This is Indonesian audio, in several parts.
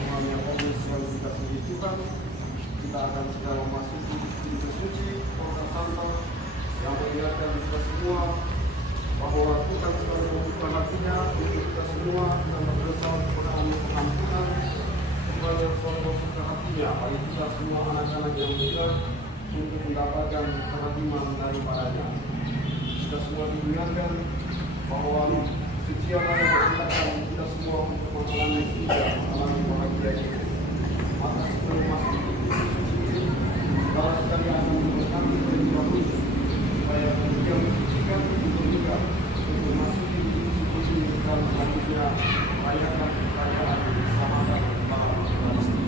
Tuhan yang kami yang dikasihi Tuhan, kita akan segera memasuki pintu suci kota Santo yang mengingatkan kita semua bahwa Tuhan selalu membuka hatinya untuk kita semua yang berdosa kepada pengampunan. Tuhan yang selalu membuka hatinya bagi kita semua anak-anak yang muda untuk mendapatkan kehadiran daripadanya. Kita semua diingatkan bahwa sucianlah yang menciptakan kita semua untuk mengalami surga, mengalami bahagia itu. Maka sebelum masuk ke pintu suci ini, kita sekalian akan memberkati terlebih dahulu supaya kita mensucikan untuk juga untuk masuk ke pintu suci ini dan selanjutnya rayakan perayaan Samadan malam Ekaristi.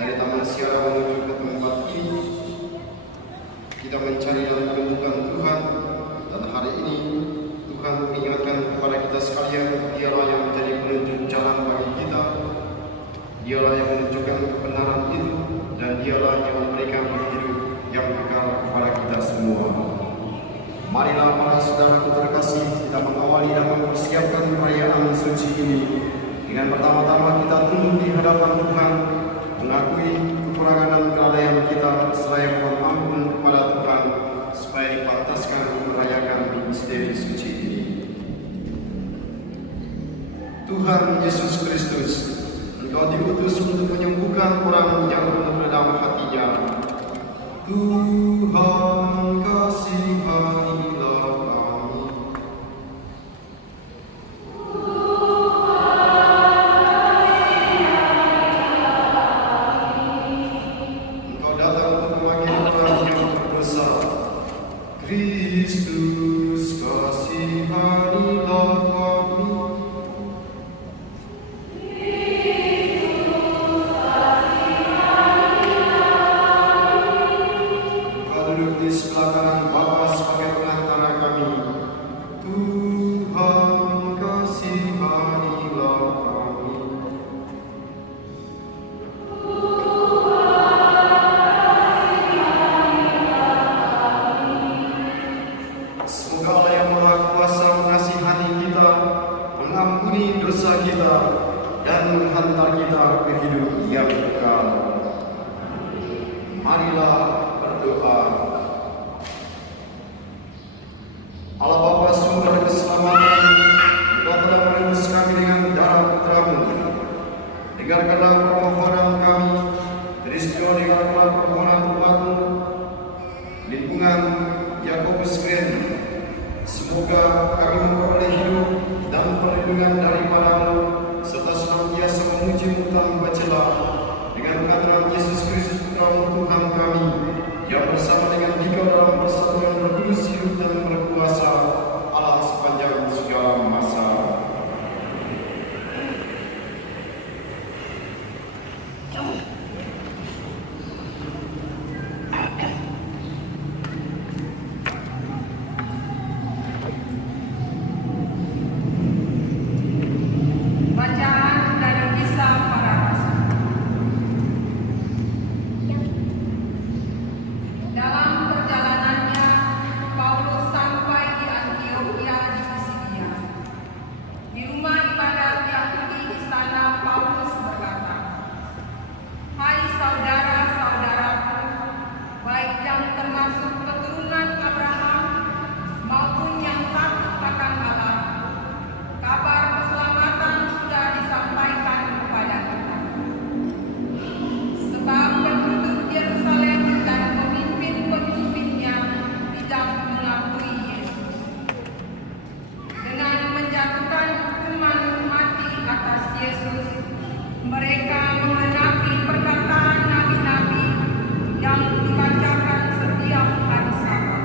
dari taman siara menuju ke tempat ini, kita mencari dan menemukan Tuhan. Dan hari ini Tuhan mengingatkan kepada kita sekalian, Dialah yang menjadi penunjuk jalan bagi kita, Dialah yang menunjukkan kebenaran itu, dan Dialah yang memberikan hidup yang kekal kepada kita semua. Marilah para saudaraku terkasih, kita mengawali dan mempersiapkan perayaan suci ini dengan pertama-tama kita tunduk di hadapan Tuhan, mengakui kekurangan dan kelalaian kita, seraya mohon ampun kepada Tuhan supaya dipantaskan merayakan misteri suci ini. Tuhan Yesus Kristus, Engkau diutus untuk menyembuhkan orang yang penuh dalam hatinya. Tuhan, kasihanilah kami. Engkau datang untuk memanggil orang yang berdosa. Kristus, kasihanilah kami. Di sebelah kanan Bapa sebagai pengantara kami. Tuhan, kasihanilah kami. Semoga Allah yang Maha Kuasa mengasihani kita, mengampuni dosa kita, dan menghantar kita ke hidup yang kekal. Marilah berdoa. Allah Bapa sumber keselamatan, Engkau telah menebus kami dengan darah Putra-Mu. Dengarkanlah permohonan kami, Kristus dengarkanlah permohonan umat-Mu. Lingkungan Yakobus Green, semoga kami memperoleh hidup dan perlindungan daripada-Mu, serta senantiasa memuji-Mu tanpa celah dengan pengaturan Yesus Kristus Putra-Mu Tuhan kami, yang bersama dengan Dikau dalam persatuan Roh Kudus hidup dan berkuasa Allah sepanjang segala masa. Bacaan dari Kisah Para Rasul. Dalam perjalanannya, Paulus sampai di Antiokhia di Pisidia. Di rumah ibadat Yahudi di sana, Paulus berkata, "Hai saudara-saudaraku, baik yang termasuk keturunan Abraham maupun yang takut akan Allah, kabar keselamatan sudah disampaikan kepada kita. Sebab penduduk Yerusalem dan pemimpin-pemimpinnya tidak mengakui Yesus. Dengan menjatuhkan hukuman mati atas Yesus, mereka mengenapi perkataan nabi-nabi yang dibacakan setiap hari Sabat.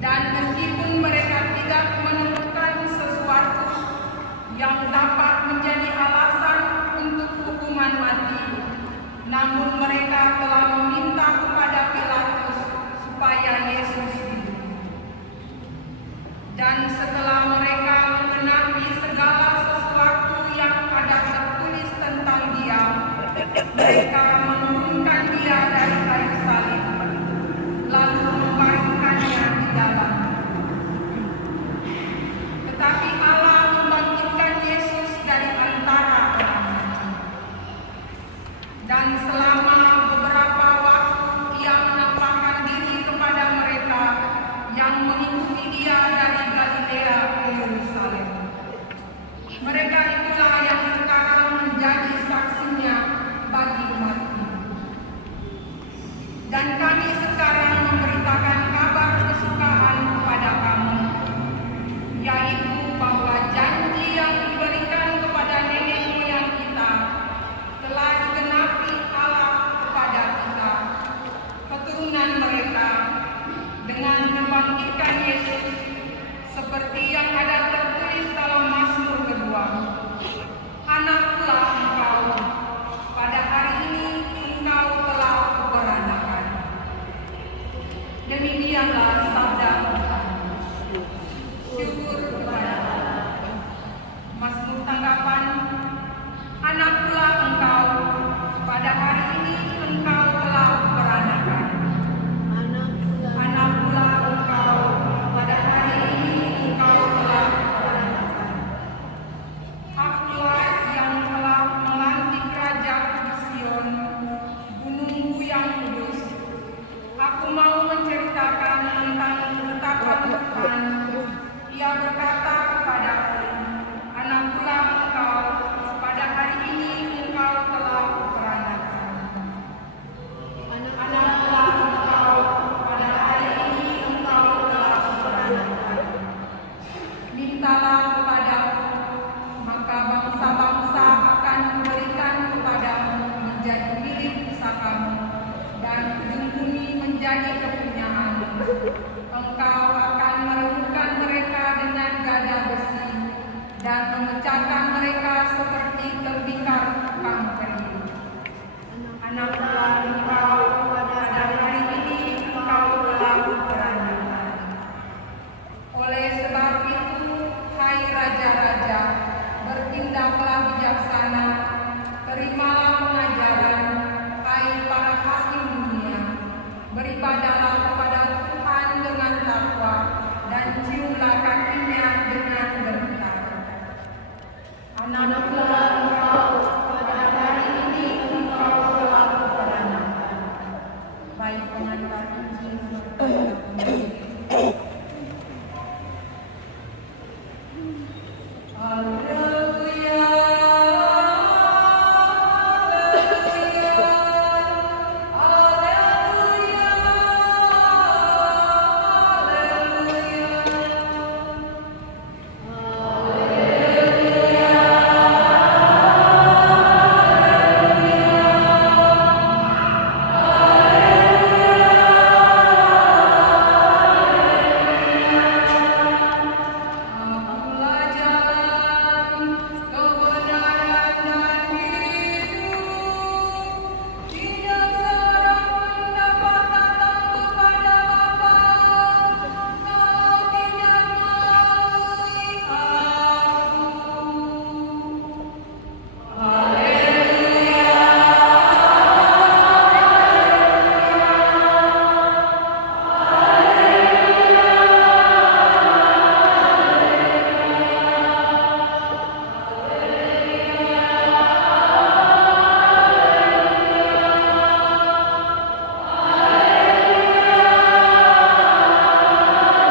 Dan meskipun mereka tidak menemukan sesuatu yang dapat menjadi alasan untuk hukuman mati, namun mereka telah meminta kepada Pilatus supaya Yesus hidup. Dan setelah mereka mengenapi segala sesuatu yang ada tertulis tentang Dia, mereka menurunkan Dia dari kayu salib, lalu membaringkannya di dalam. Tetapi Allah membangkitkan Yesus dari antara orang mati. Dan selama beberapa waktu Ia menampakkan diri kepada mereka yang mengikuti Dia dari Galilea ke Yerusalem. Mereka itulah yang sekarang menjadi saksinya bagi umat. Tuhan. Ia berkata kepadaku, "Anak-anak engkau, pada hari ini engkau telah kuperanakan." Anak-anak engkau, pada hari ini engkau telah kuperanakan. Mintalah kepadaku, maka bangsa-bangsa akan memberikan kepadamu menjadi milik pusakamu, dan ujung bumi menjadi kepunyaanmu. Engkau akan meremukkan mereka dengan gada besi, dan memecahkan mereka seperti tembikar tukang kayu. Anak-anak engkau, pada hari ini engkau telah kuperanakan. Oleh sebab itu, hai raja-raja, bertindaklah bijaksana, terimalah pengajaran, hai para hakim dunia, beribadahlah kepada Tuhan dengan takwa, dan ciumlah kakinya dengan gentar. Anak-anak engkau, pada hari ini engkau telah kuperanakan. Baik pengantar Injil. Haleluya, haleluya, haleluya, akulah jalan, kebenaran dan hidup. Tidak seorang pun dapat datang kepada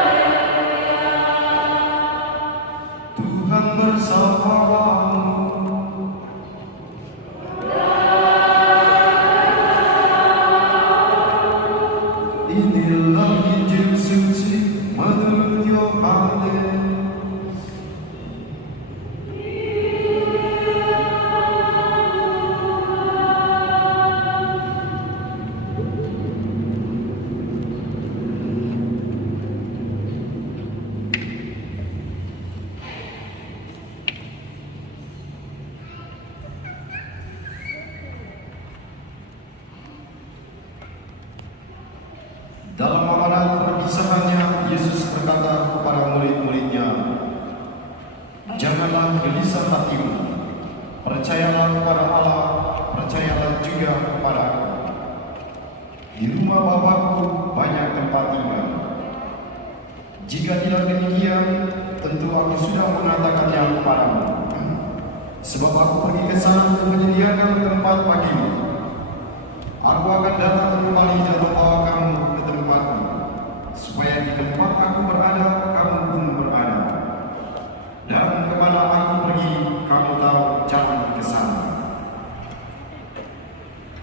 Bapa kalau tidak melalui Aku. Haleluya, Tuhan bersamamu. Inilah Injil suci menurut Yohanes. Dalam amanat perpisahannya, Yesus berkata kepada murid-muridnya, "Janganlah gelisah hatimu. Percayalah kepada Allah, percayalah juga kepada Aku. Di rumah Bapa-Ku banyak tempat tinggal. Jika tidak demikian, tentu Aku sudah mengatakannya kepadamu. Sebab Aku pergi ke sana untuk menyediakan tempat bagimu. Aku akan datang kembali dan membawa kamu ke tempatku, supaya di tempat Aku berada, kamu pun berada. Dan kemana Aku pergi, kamu tahu jalan ke sana."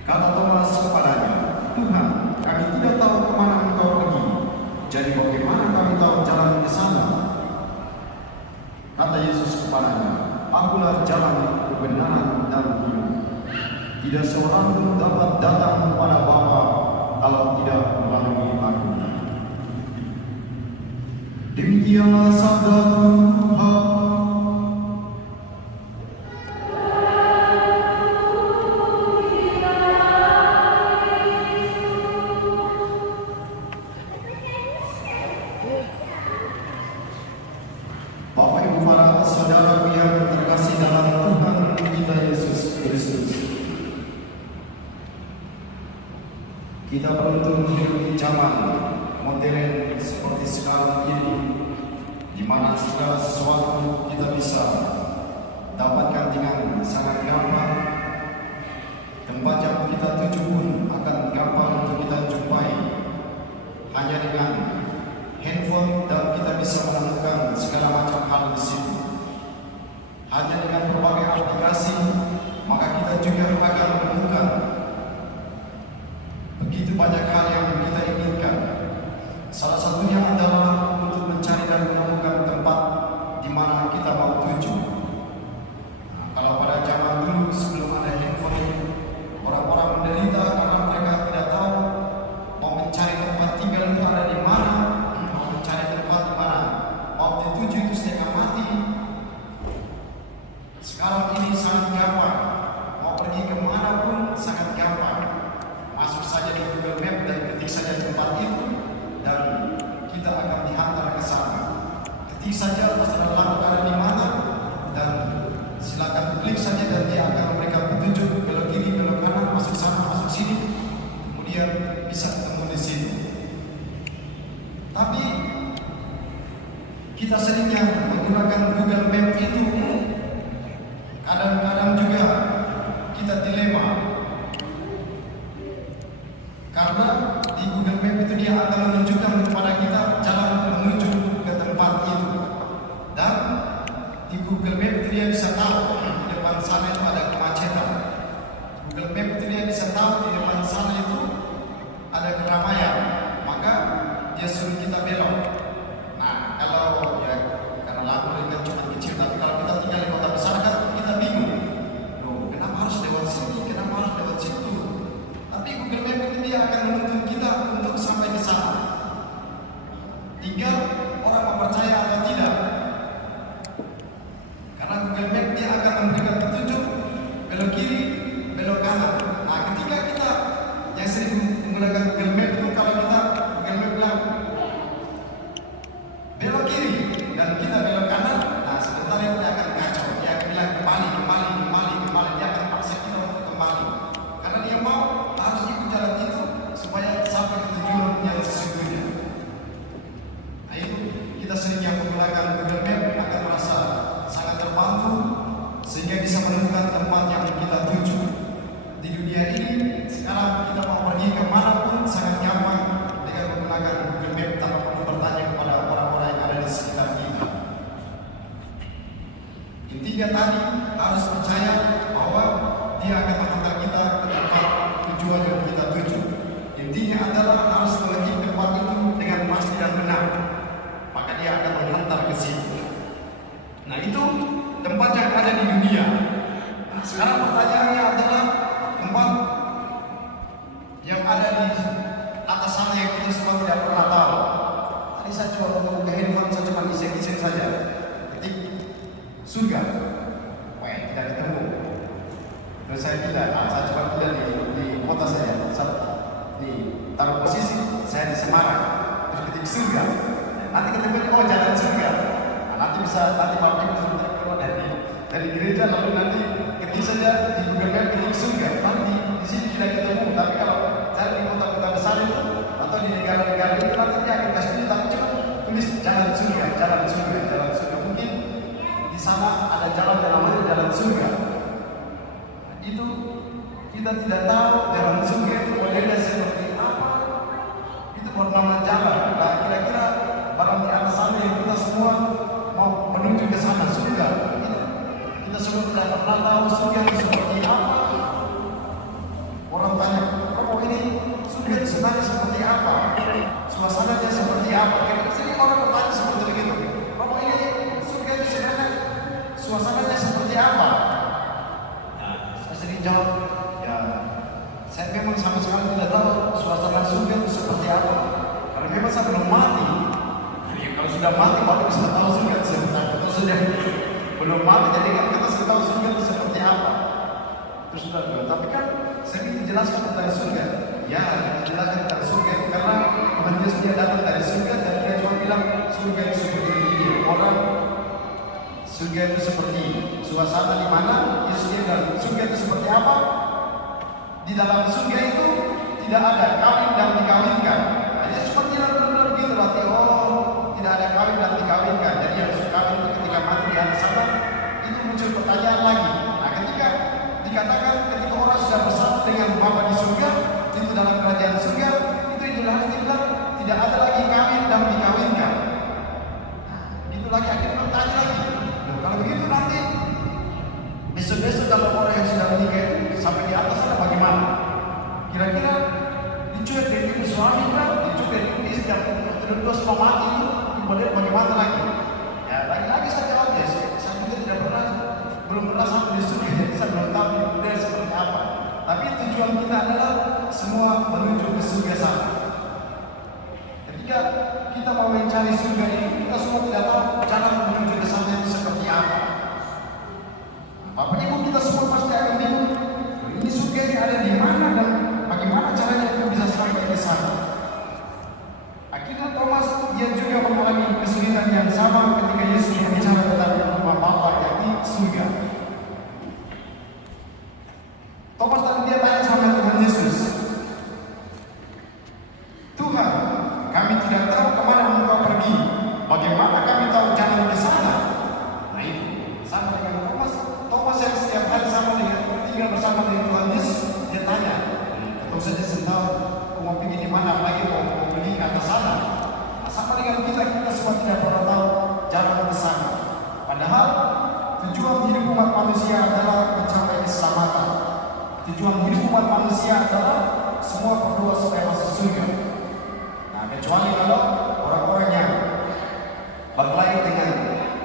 Kata Thomas kepadanya, "Tuhan, kami tidak tahu kemana Engkau pergi. Jadi bagaimana kami tahu jalan ke sana?" Kata Yesus kepadanya, "Akulah jalan, kebenaran, dan hidup. Tidak seorang pun dapat datang kepada Bapa kalau tidak melalui Aku." Demikianlah sabda Tuhan. Bapak Ibu para saudara yang terkasih dalam Tuhan kita Yesus Kristus, kita beruntung hidup di zaman modern seperti sekarang ini, di mana segala sesuatu kita bisa dapatkan dengan sangat gampang. Tempat yang kita tuju pun akan gampang untuk kita jumpai hanya dengan handphone dan Begitu banyak hal yang kita inginkan. Salah satunya adalah untuk mencari dan menemukan tempat di mana kita mau tuju. Nah, kalau pada zaman dulu sebelum ada handphone ini, orang-orang menderita karena mereka tidak tahu mau mencari tempat tinggal itu ada di mana, mau mencari tempat di mana mau dituju itu setengah mati. Sekarang ini sangat gampang, mau pergi kemana pun sangat gampang. Masuk saja di Google Map dan ketik saja tempat itu dan kita akan dihantar ke sana. Ketik saja masalah lalu ada di mana dan silakan klik saja dan dia akan memberikan petunjuk belok kiri, belok kanan, masuk sana, masuk sini. Kemudian bisa ketemu di sini. Tapi kita seringnya menggunakan Google Map itu kadang-kadang juga kita dilema. Karena di Google Map itu dia akan menunjukkan kepada kita jalan menuju ke tempat itu. Dan di Google Map itu dia bisa tahu di depan sana itu ada kemacetan. Google Map itu dia bisa tahu di depan sana itu ada keramaian. Maka dia suruh kita belok. Nah, kalau ya karena lagu ini kan cuma kecil, tapi kalau kita tinggal di kota besar kan kita bingung. Loh, kenapa harus lewat sini? Kenapa harus lewat situ? Tapi Google Map itu dia akan menuntun kita untuk sampai ke sana. Tinggal orang mau percaya atau tidak. Karena Google Map dia akan memberikan petunjuk belok kiri, belok kanan. Nah, ketika kita yang sering menggunakan Google Map itu kalau kita Google Map bilang belok kiri dan kita belok kanan, nah sebentar itu dia akan kacau. Dia akan bilang kembali. Dia akan paksa kita untuk kembali. Karena dia mau harus ikut jalan itu supaya sampai ke tujuan yang sesungguhnya. Nah itu kita sering yang menggunakan Google Map akan merasa sangat terbantu sehingga bisa menemukan tempat yang kita tuju. Di dunia ini sekarang kita mau pergi kemana pun sangat gampang dengan menggunakan Google Map tanpa perlu bertanya kepada orang-orang yang ada di sekitar kita. Intinya tadi harus percaya bahwa dia akan menghantar kita ke tempat tujuan yang kita tuju. Intinya adalah harus mengerti tempat itu dengan pasti dan benar. Maka dia akan menghantar ke situ. Nah itu tempat yang ada di dunia. Nah, sekarang pertanyaannya adalah tempat yang ada di atas sana yang kita semua tidak pernah tahu. Tadi saya coba membuka handphone, saya cuma iseng-iseng saja. Ketik surga, wah tidak ketemu. Terus saya tidak, saya coba tidak di kota saya taruh posisi saya di Semarang, terus ketik surga. Nanti ketemu oh jalan surga. Nah, nanti bisa nanti Bapak Ibu sudah keluar dari gereja lalu nanti ketik saja di Google Map ketik surga. Nanti di sini tidak ketemu. Tapi kalau cari di kota-kota besar itu atau di negara-negara itu nanti dia akan kasih tapi cuma tulis jalan surga. Mungkin di sana ada jalan yang namanya jalan surga. Nah, itu kita tidak tahu jalan surga itu modelnya seperti apa. Itu bernama jalan. Nah, kira-kira barang di atas sana yang kita semua mau menuju ke sana surga. Kita semua tidak pernah tahu surga itu seperti apa. Orang tanya, oh ini surga itu sebenarnya seperti apa? Suasananya seperti apa? Kira-kira orang bertanya seperti begitu. Oh ini surga itu sebenarnya suasananya seperti apa? Nah, saya sering jawab, ya saya memang sama sekali tidak tahu suasana surga itu seperti apa. Karena memang saya belum mati. Jadi kalau sudah mati, baru bisa tahu surga itu seperti apa. Kalau sudah belum mati, jadi kan kita sudah tahu surga itu seperti apa. Terus sudah, tapi kan saya ingin jelaskan tentang surga. Ya, jelaskan tentang surga itu karena Tuhan Yesus dia datang dari surga dan dia cuma bilang surga itu seperti ini. Orang surga itu seperti suasana di mana Yesus dia dan surga itu seperti apa? Di dalam surga itu tidak ada kawin dan dikawinkan. Nah, ya seperti benar-benar begitu berarti tidak ada kawin dan dikawinkan. Jadi yang suka kawin itu ketika mati di atas sana itu muncul pertanyaan lagi. Nah, ketika dikatakan ketika orang sudah bersatu dengan Bapa di surga, itu dalam kerajaan surga, itu itulah tidak ada lagi kawin dan dikawinkan. Nah, itu lagi akhirnya bertanya lagi. Nah, kalau begitu nanti besok-besok kalau orang yang sudah menikah itu sampai di atas sana bagaimana? Kira-kira dicuek suami kan juga istri yang berdua semua mati itu kemudian bagaimana lagi? Ya lagi-lagi saya jawab ya, saya juga tidak pernah, belum pernah sampai di surga, saya belum tahu kemudian seperti apa. Tapi tujuan kita adalah semua menuju ke surga sama. Ketika kita mau mencari surga ini, kita semua tidak tahu cara menuju ke sana itu seperti apa. Bapak Ibu kita semua pasti akan bingung, ini surga ini ada di mana dan bagaimana caranya untuk bisa sampai ke sana. Akhirnya Thomas dia juga mengalami kesulitan yang sama ketika Yesus berbicara tentang rumah Bapa yakni surga. Thomas tadi dia tanya sama Tuhan Yesus, Tuhan, kami tidak tahu kemana Engkau pergi. Bagaimana kami tahu jalan ke sana? Nah itu sama dengan Thomas. Thomas yang setiap hari sama dengan tinggal bersama dengan Tuhan Yesus, dia tanya, atau saja sentahu mau pergi di mana lagi mau pergi ke atas sana. Nah, sama dengan kita semua tidak pernah tahu jalan ke sana. Padahal tujuan hidup umat manusia adalah mencapai keselamatan. Tujuan hidup umat manusia adalah semua berdoa supaya masuk surga. Nah, kecuali kalau orang-orang yang berkelahi dengan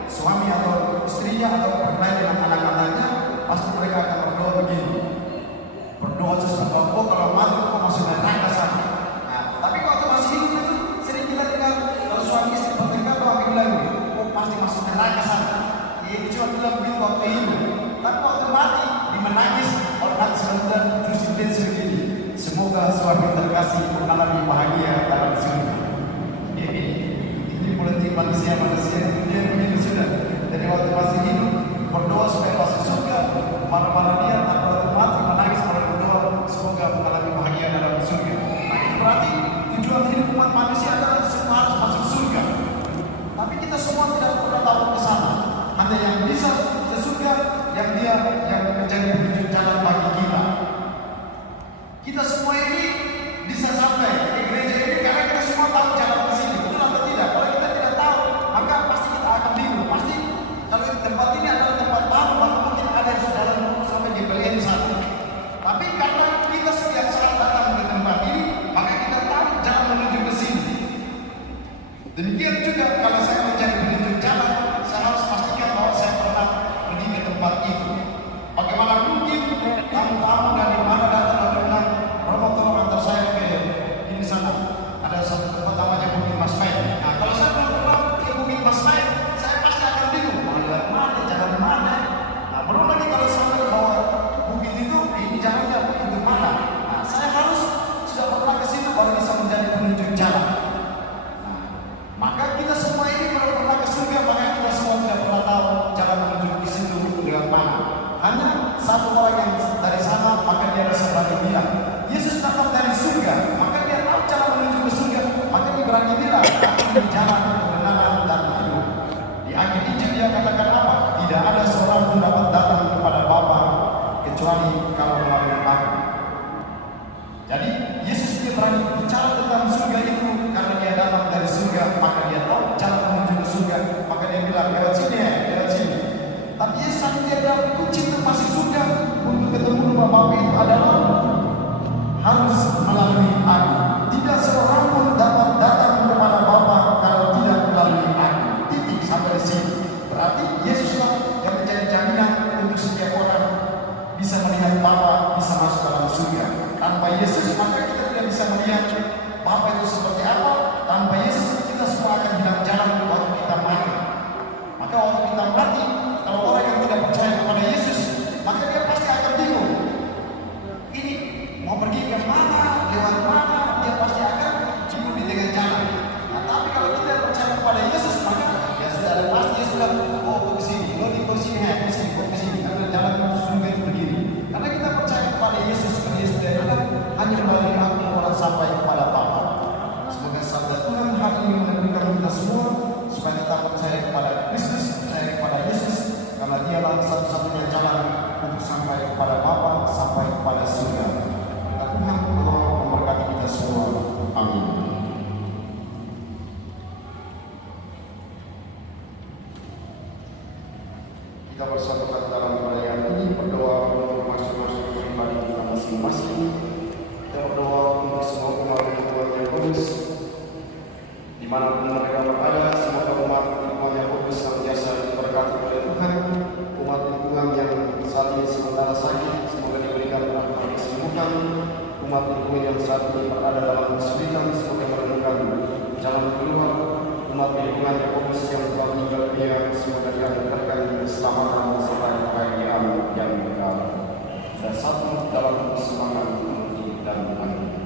suami atau istrinya atau berkelahi dengan anak-anaknya, pasti mereka akan berdoa begini. Berdoa sesuatu kalau mati kok masih neraka sana. Nah, tapi kalau masih hidup itu sering kita dengar kalau suami istri bertengkar doa bilang, oh pasti masuk neraka sana. Ya cuma bilang begitu waktu hidup. Tapi waktu mati dimenangis orang sudah terus intens begini. Semoga suami terkasih mengalami bahagia dalam surga. Ini politik manusia kemudian begitu sudah. Jadi waktu masih hidup berdoa supaya masuk surga, marah-marah dia, tapi waktu mati menangis berdoa semoga mengalami bahagia dalam surga. Nah, itu berarti tujuan hidup umat manusia adalah semua harus masuk surga. Tapi kita semua tidak pernah tahu ke sana. Hanya yang bisa ke surga yang menjadi petunjuk jalan bagi kita. Kita semua ini bisa sampai ke gereja ini karena kita semua tahu jalan ke sini. Betul atau tidak? Kalau kita tidak tahu, maka pasti kita akan bingung. Pasti kalau tempat ini adalah tempat baru, maka mungkin ada yang sudah sampai GPLN sana. Tapi karena kita setiap saat datang ke tempat ini, maka kita tahu jalan menuju ke sini. Demikian juga kalau saya mencari petunjuk jalan, saya harus pastikan bahwa saya pernah pergi ke tempat itu. Bagaimana mungkin tamu-tamu dari mana datang dan bilang, Romo tolong antar saya ke ini sana. Ada satu tempat namanya Bukit Mas Main. Nah, kalau saya belum pernah ke Bukit Mas Main, saya pasti akan bingung. Mau mana, jalan mana? Nah, belum lagi kalau sampai bahwa bukit itu, ini jalannya bukit mana? Nah, saya harus sudah pernah ke situ baru bisa menjadi penunjuk jalan. Nah, maka kita semua ini belum pernah ke surga, maka kita semua tidak pernah tahu jalan menuju ke situ dengan mana. Hanya satu orang yang dari sana, maka dia bisa berani bilang, Yesus datang dari surga, maka dia tahu cara menuju ke surga, maka dia berani bilang, aku di jalan kebenaran dan hidup. Di akhir Injil dia katakan apa? Tidak ada seorang pun dapat datang kepada Bapa kecuali kalau melalui aku. Jadi Yesus dia berani bicara tentang surga itu karena dia datang dari surga, maka dia tahu jalan menuju ke surga, maka dia bilang lewat sini ya, lewat sini. Tapi Yesus dia bilang kunci untuk masuk surga untuk ketemu rumah Bapa itu adalah harus melalui aku. Tidak seorang pun dapat datang kepada Bapa kalau tidak melalui aku. Titik sampai di sini. Berarti Yesuslah yang menjadi jaminan untuk setiap orang bisa melihat Bapa, bisa masuk dalam surga. Tanpa Yesus maka kita tidak bisa melihat Bapa itu seperti apa. Tanpa Yesus kita semua akan hilang jalan waktu kita mati. Maka waktu kita mati, kalau orang yang tidak percaya kepada Yesus, maka dia pasti akan bingung. umat Minggu yang saat ini berada dalam kesulitan semoga menemukan jalan keluar. Umat lingkungan Yakobus yang telah meninggal dunia semoga diantarkan keselamatan serta kebahagiaan yang kekal. Dan satu dalam keselamatan kunci dan amin.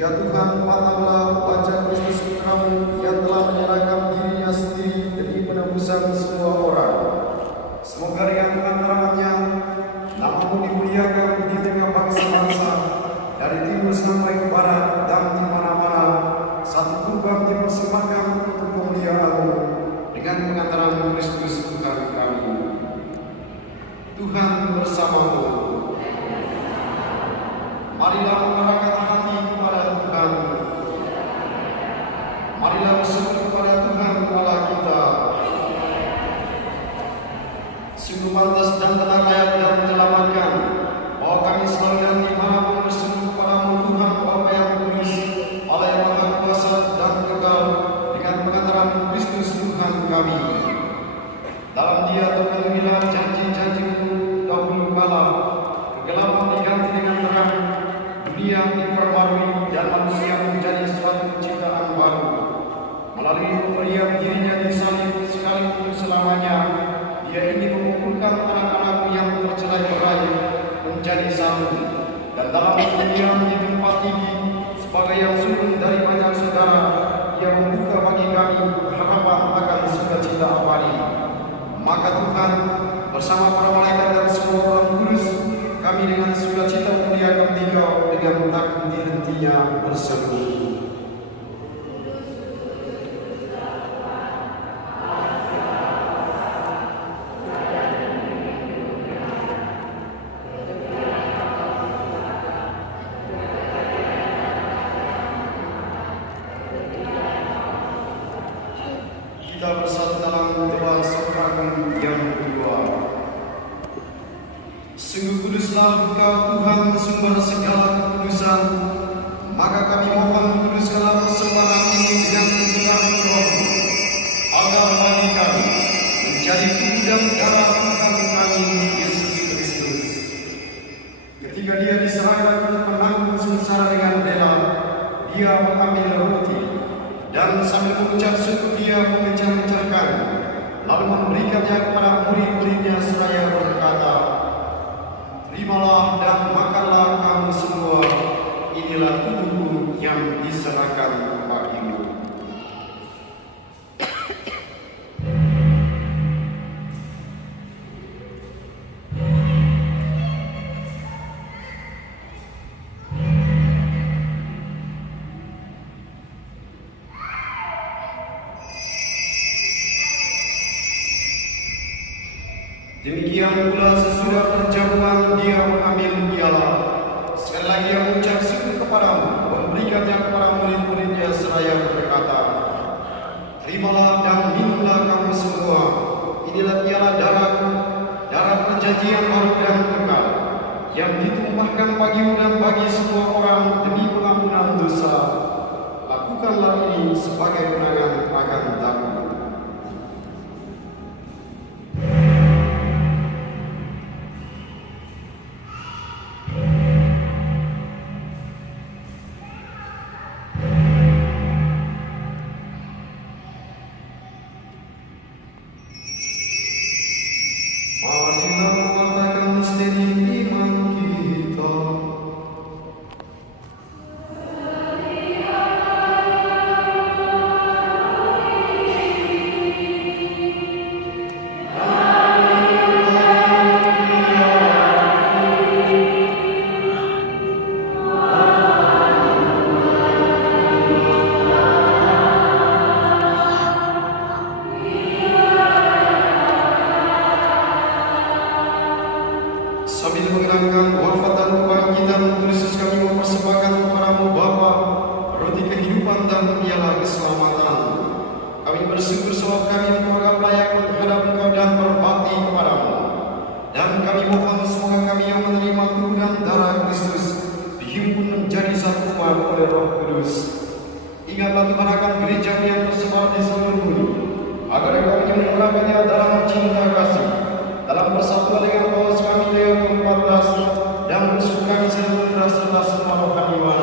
Ya Tuhan, patahlah wajah Kristus Putra-Mu yang telah menyerahkan dirinya sendiri demi penebusan semua orang. Semoga dengan pengantarannya, nama-Mu dimuliakan di tengah bangsa-bangsa, dari timur sampai ke barat dan di mana-mana. Satu kurban dipersembahkan untuk kemuliaan-Mu dengan pengantaran Kristus Tuhan kami. Tuhan bersama-Mu. Marilah mengarahkan hati kepada Tuhan. Marilah berseru kepada Tuhan Allah kita. Sungguh pantas dan benar layak dan menyelamatkan bahwa kami selalu dan dimanapun berseru kepada-Mu Tuhan Bapa yang kudus, Allah yang Maha Kuasa dan kekal, dengan pengantaran Kristus Tuhan kami. Dalam Dia terpenuhilah janji-janji-Mu dahulu kala, kegelapan diganti dengan terang, dunia diperbarui dan manusia menjadi suatu ciptaan baru. Melalui pemberian dirinya di salib sekali dalam berdiam di tempat ini sebagai yang sulung dari banyak saudara yang membuka bagi kami harapan akan sukacita abadi. Maka Tuhan bersama para malaikat dan semua orang kudus, kami dengan sukacita memuliakan Engkau dengan tak henti-hentinya berseru. Kita bersatu dalam doa seorang yang kedua. Sungguh kuduslah Engkau Tuhan sumber segala kekudusan, maka kami mohon kuduskanlah persembahan ini dengan pencurahan Roh-Mu, agar bagi kami menjadi tubuh dan darah Tuhan kami Yesus Kristus. Ketika Dia diserahkan untuk menanggung sengsara dengan rela, Dia mengambil roti dan sambil mengucap syukur Dia memecah-mecahkan, lalu memberikannya kepada murid-muridnya seraya berkata, "Terimalah dan makanlah kamu semua, inilah tubuhku yang diserahkan bagimu." Demikian pula sesudah perjamuan Dia mengambil piala. Sekali lagi Dia mengucap syukur kepadamu, memberikannya kepada murid-muridnya seraya berkata, "Terimalah dan minumlah kamu semua, inilah piala darahku, darah perjanjian baru dan kekal, yang ditumpahkan bagimu dan bagi semua orang demi pengampunan dosa. Lakukanlah ini sebagai kenangan akan aku." Marilah mewartakan misteri iman kita. Sambil mengenangkan wafat dan kebangkitan Kristus, kami mempersembahkan kepadamu Bapa roti kehidupan dan piala keselamatan. Kami bersyukur sebab kami menganggap layak menghadap Engkau dan berbakti kepadamu. Dan kami mohon semoga kami yang menerima tubuh dan darah Kristus dihimpun menjadi satu umat oleh Roh Kudus. Ingatlah Tuhan akan gereja yang tersebar di seluruh bumi, agar kami menguranginya dalam cinta kasih, dalam persatuan dengan Paus kami Leo ke-14 dan musuh kami serta semua rohaniwan.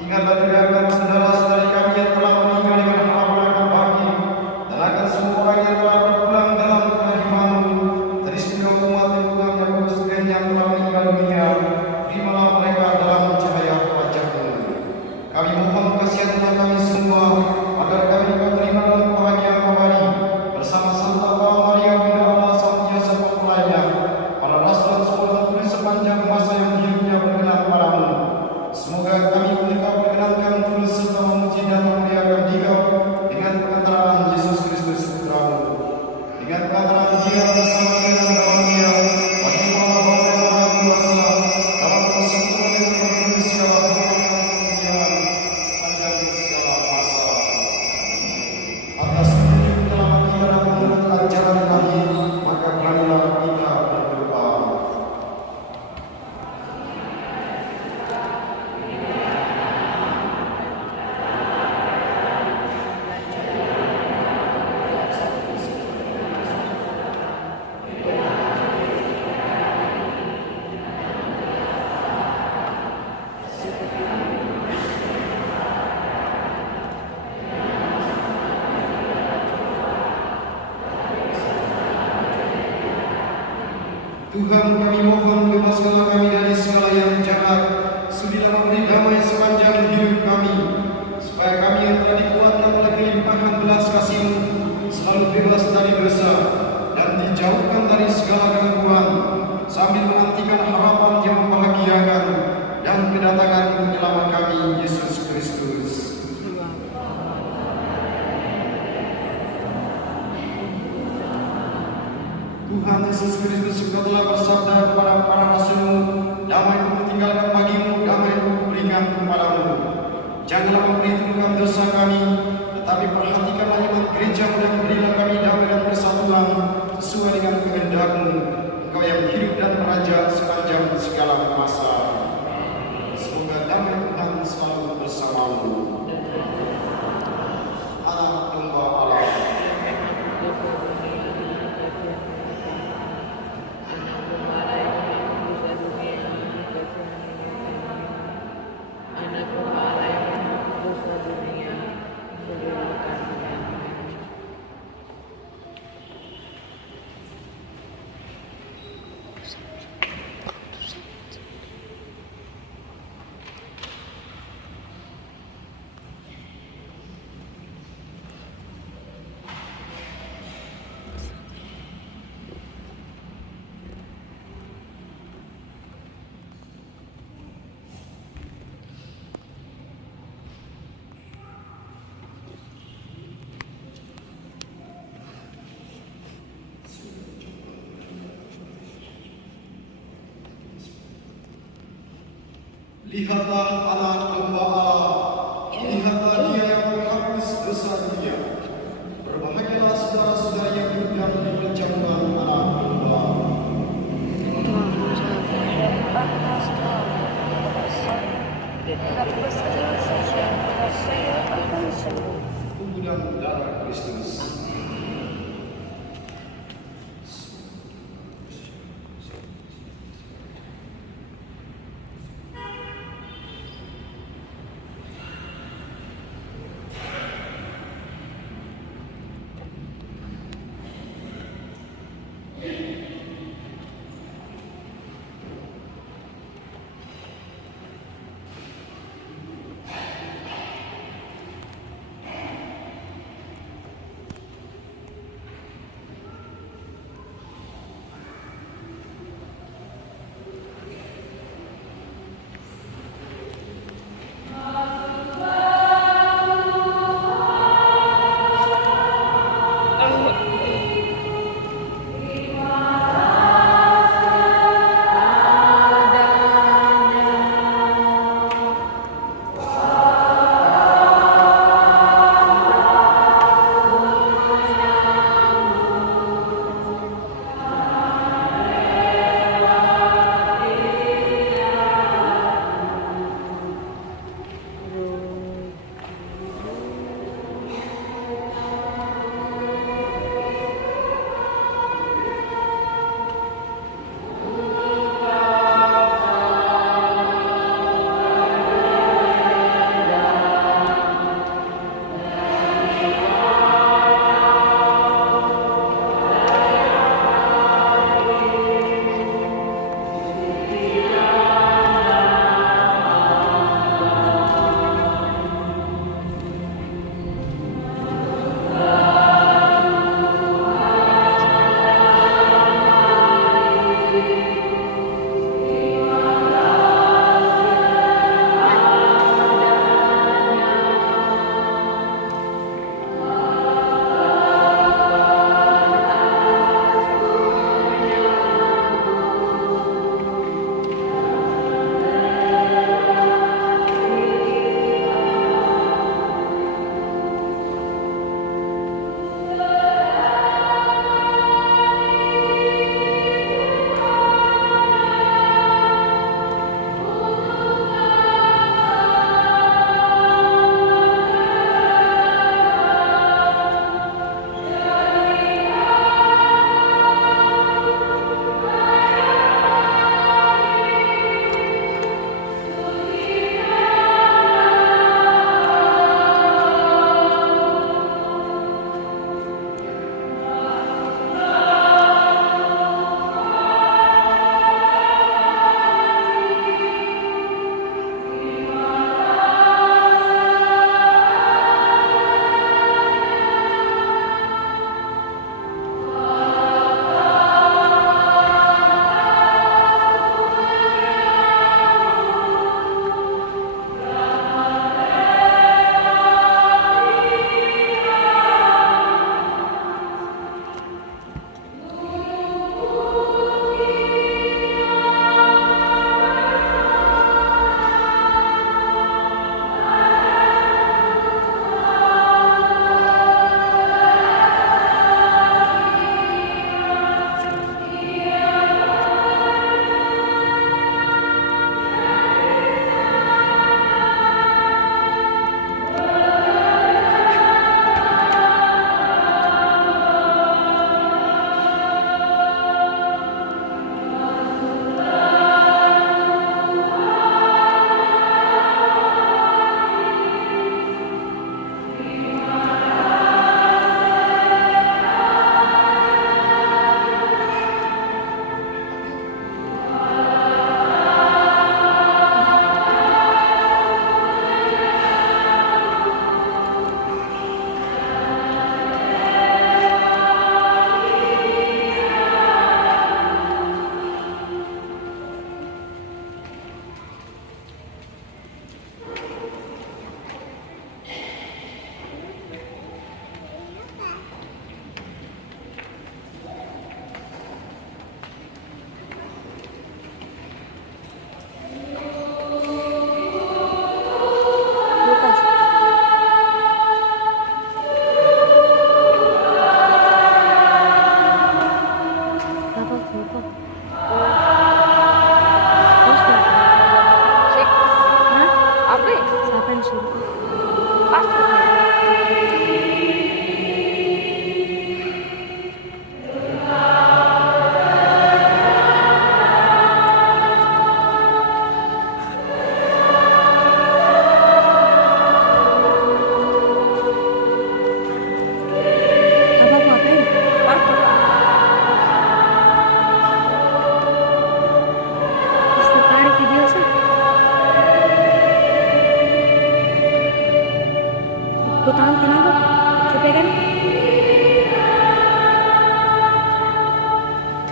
Ingatlah juga akan saudara-saudari kami yang telah meninggal dengan harapan akan bangkit, dan akan semua orang yang telah berpulang dalam kerahiman-Mu, teristimewa umat yang kudus yang telah meninggal dunia. Terimalah mereka dalam cahaya wajah-Mu. Kami mohon kasihan Tuhan kami semua, agar kami dapat terima dalam kebahagiaan abadi bersama Santa Maria Bunda Allah, Sang Yosef Mempelainya, para rasul dan semua orang kudus sepanjang masa yang hidupnya berkenan padamu. Semoga kami menikah perkenankan tulus serta memuji dan memuliakan Dikau dengan pengantaran Yesus Kristus Putra-Mu, dengan pengantaran Dia bersama dengan Roh-Nya, bagi Allah Bapa yang Maha Kuasa, dalam persekutuan yang penuh segala hormat dan kemuliaan sepanjang segala masa. Atas petunjuk penyelamat kita dan menurut ajaran Ilahi, maka marilah kita berdoa. Tuhan, kami mohon bebaskanlah kami dari segala yang jahat dosa dan dijauhkan dari segala gangguan, sambil menantikan harapan yang membahagiakan dan kedatangan penyelamat kami, Yesus Kristus. Tuhan Yesus Kristus, Engkau telah bersabda kepada para rasul-Mu, damai-Ku tinggalkan bagimu, damai-Ku berikan kepadamu. Janganlah memperhitungkan dosa kami, tetapi perhatikanlah iman gereja-Mu dan berilah kami damai dan persatuan sesuai dengan kehendak-Mu, Engkau yang hidup dan meraja sepanjang segala masa. Semoga damai Tuhan selalu bersamamu. Anak domba Allah. Lihatlah anak domba Allah, lihatlah Dia yang menghapus dosa dunia. Berbahagialah saudara-saudara yang hidup di perjamuan anak domba. Tubuh dan darah Kristus.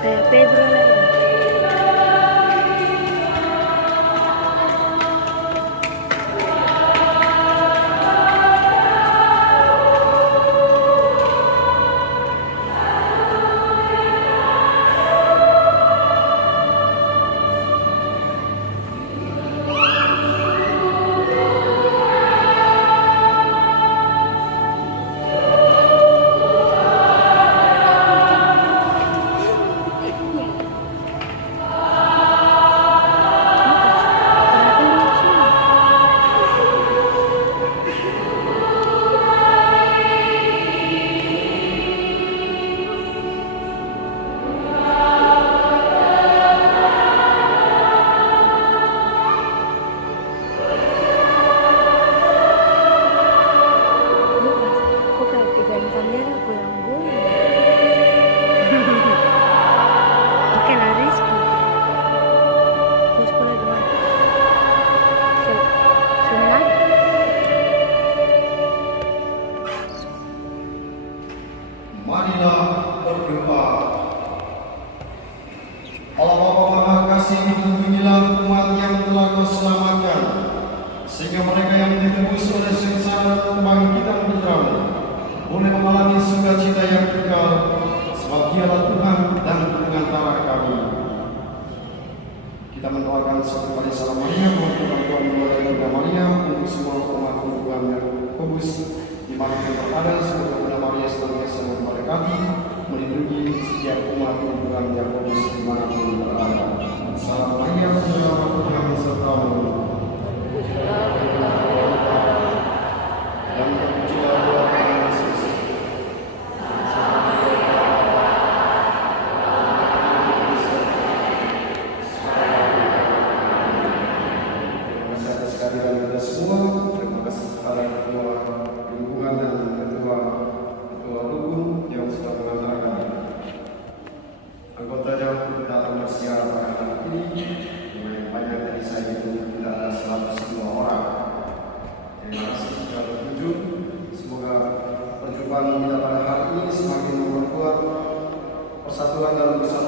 Kayak Pedro lagi. Kok kayak pegang kamera goyang-goyang. Oke lah Rizky. Kau sekolah di mana? Seminar? Marilah berdoa. Allah Bapa Maha Kasih, lindungilah umat yang telah Kau selamatkan, sehingga mereka yang ditebus oleh sengsara kebangkitan putra-Mu boleh mengalami sukacita yang kekal, sebab Dialah Tuhan dan pengantara kami. Kita mendoakan satu kali salam Maria, Tuhan Bunda Maria, untuk semua umat Tuhan yang kudus di mana kita berada. Semoga Bunda Maria senantiasa memberkati, melindungi setiap umat Tuhan yang kudus dimanapun berada. Salam Maria, Bunda Tuhan serta-Mu. Dan terpujilah Tuhan Yesus. Terima kasih atas kehadiran kita semua. Terima kasih kepada ketua lingkungan dan ketua rukun yang sudah mengantar kami. Anggotanya datang bersiar pada hari ini. Yang banyak dari saya itu kita ada 102 orang. Terima kasih sudah berkunjung. Semoga perjumpaan kita pada hari ini semakin memperkuat persatuan dalam bersatu